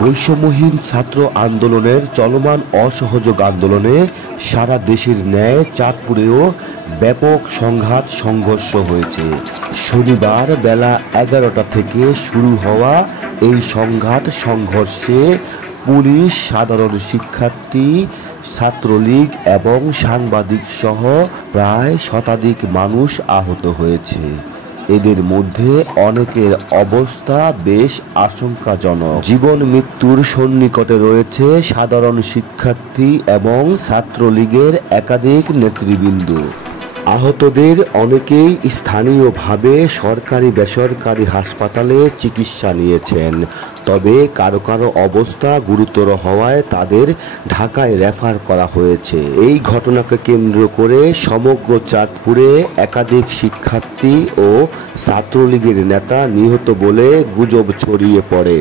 বৈষম্যহীন ছাত্র আন্দোলনের চলমান অসহযোগ আন্দোলনে সারা দেশের ন্যায় চাঁদপুরেও ব্যাপক সংঘাত সংঘর্ষ হয়েছে। শনিবার বেলা 11টা থেকে শুরু হওয়া এই সংঘাত সংঘর্ষে পুলিশ, সাধারণ শিক্ষার্থী, ছাত্রলীগ এবং সাংবাদিক সহ প্রায় শতাধিক মানুষ আহত হয়েছে। এদের মধ্যে অনেকের অবস্থা বেশ আশঙ্কাজনক। জীবন মৃত্যুর সন্নিকটে রয়েছে সাধারণ শিক্ষার্থী এবং ছাত্রলীগের একাধিক নেতৃবৃন্দ। আহতদের অনেকেই স্থানীয়ভাবে সরকারি বেসরকারি হাসপাতালে চিকিৎসা নিয়েছেন, তবে কারো কারো অবস্থা গুরুতর হওয়ায় তাদের ঢাকায় রেফার করা হয়েছে। এই ঘটনাকে কেন্দ্র করে সমগ্র চাঁদপুরে একাধিক শিক্ষার্থী ও ছাত্রলীগের নেতা নিহত বলে গুজব ছড়িয়ে পড়ে।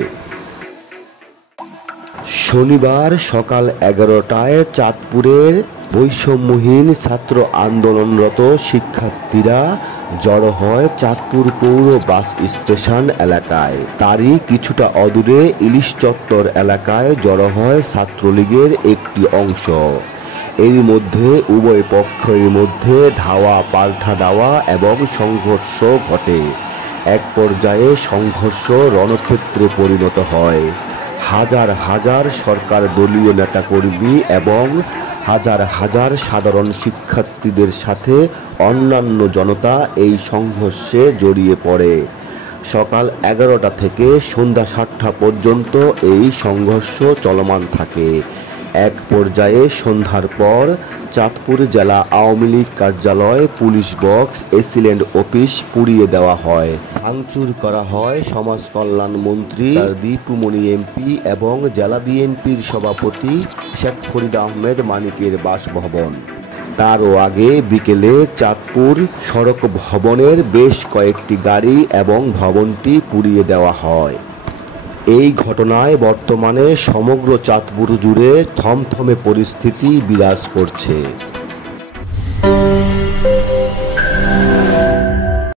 শনিবার সকাল 11টায় চাঁদপুরের বৈষম্যহীন ছাত্র আন্দোলনরত শিক্ষার্থীরা জড়ো হয় চাঁদপুর পৌর বাস স্টেশন এলাকায়। তারই কিছুটা অদূরে ইলিশ চত্বর এলাকায় জড়ো হয় ছাত্রলীগের একটি অংশ। এর মধ্যে উভয় পক্ষের মধ্যে ধাওয়া পাল্টা দেওয়া এবং সংঘর্ষ ঘটে। এক পর্যায়ে সংঘর্ষ রণক্ষেত্রে পরিণত হয়। হাজার হাজার সরকার দলীয় নেতাকর্মী এবং হাজার হাজার সাধারণ শিক্ষার্থীদের সাথে অন্যান্য জনতা এই সংঘর্ষে জড়িয়ে পড়ে। সকাল 11টা থেকে সন্ধ্যা 7টা পর্যন্ত এই সংঘর্ষ চলমান থাকে। এক পর্যায়ে সন্ধ্যার পর চাঁদপুর জেলা আওয়ামী লীগ কার্যালয়, পুলিশ বক্স, এসিল্যান্ড অফিস পুড়িয়ে দেওয়া হয়। ভাঙচুর করা হয় সমাজ কল্যাণ মন্ত্রী দীপুমনি এমপি এবং জেলা বিএনপির সভাপতি শেখ ফরিদ আহমেদ মানিকের বাসভবন। তারও আগে বিকেলে চাঁদপুর সড়ক ভবনের বেশ কয়েকটি গাড়ি এবং ভবনটি পুড়িয়ে দেওয়া হয়। এই ঘটনায় বর্তমানে সমগ্র চাঁদপুর জুড়ে থমথমে পরিস্থিতি বিরাজ করছে।